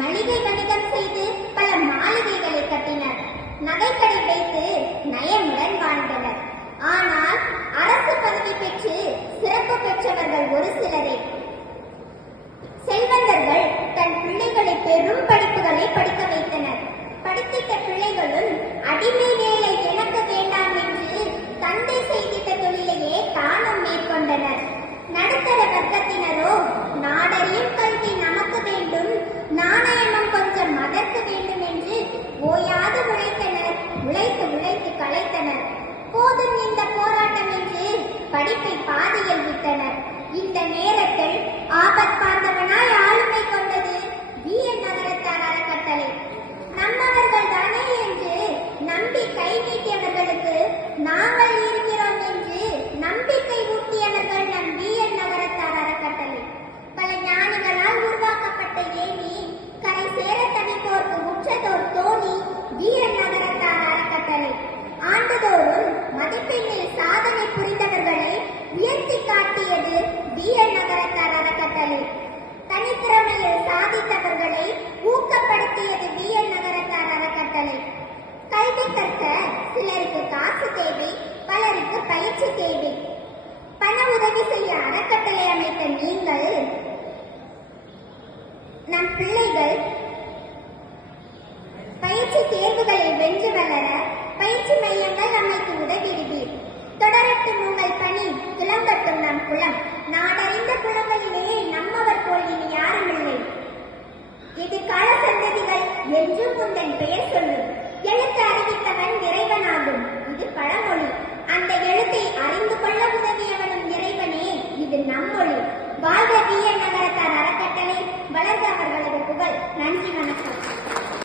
மளிகை வணிகம் செய்து பல மாளிகைகளை கட்டினர். நகைக்கடை வைத்து நயமுடன் வாழ்ந்தனர். ஆனால் அரசு பதவி பெற்று சிறப்பு பெற்றவர்கள் ஒரு சிலரே. செல்வந்தர்கள் தன் பிள்ளைகளை பெரும் படிப்புகளை படிக்க வைத்தனர். படித்திட்ட பிள்ளைகளும் அடிமை வேலை எனக்கு வேண்டாம் என்று தந்தை செய்திட்ட தொழிலையே தானும் மேற்கொண்டனர். நடுத்தர வர்க்கத்தினரோ நாடறியும் கல்வி நமக்கு வேண்டும், நாணயமும் கொஞ்சம் அதற்கு வேண்டும் என்று ஓயாது உழைத்தனர். உழைத்து உழைத்து களைத்தனர். போதும் இந்த போராட்டம் என்று படிப்பை பாதியில் விட்டனர். இந்த நேரத்தில் ஆபத் பார்த்தவனாய் ஆளுமை கொண்டது பிஎன் நகரத்தார் அறக்கட்டளை. நம்மவர்கள் தானே என்று நம்பி கை நீட்டியவர்களுக்கு நாங்கள் இருக்கிறோம் என்று நம்பிக்கை ஊட்டியவர்கள் நம் பிஎன் நகரத்தார் அறக்கட்டளை. பல ஞானிகளால் உருவாக்கப்பட்ட ஏணி, கரை சேர தவிப்போர்க்கு உற்றதோர் தோணி பிஎன் நகரத்தார் அறக்கட்டளை. ஆண்டுதோறும் மதிப்பெண்ணில் சாதனை புரிந்தவர்களை உயர்த்தி காட்டியது பிஎன் நகரத்தார் அறக்கட்டளை. தனித்திறமையில் சாதித்தவர்களை ஊக்கப்படுத்தியது பிஎன் நகரத்தார் அறக்கட்டளை. கல்வி கற்க சிலருக்கு காசு தேவை, பலருக்கு பயிற்சி தேவை. பண உதவி செய்ய அறக்கட்டளை அமைத்த நீங்கள் நம் பிள்ளைகள் பயிற்சி தேர்வுகளில் வென்று வளர பயிற்சி மையங்கள் அமைத்து உதவிடுவீர். தொடரட்டும் உங்கள் பணி, துலங்கட்டும் நம் குலம். நாடறிந்த குலங்களிலே நம்மவர் போல் இனி யாரும் இல்லை. எதிர்கால சந்ததிகள் என்றும் உந்தன் பெயர் சொல்லும். எழுத்து அறிவித்தவன் இறைவனாகும். இது பழமொழி. அந்த எழுத்தை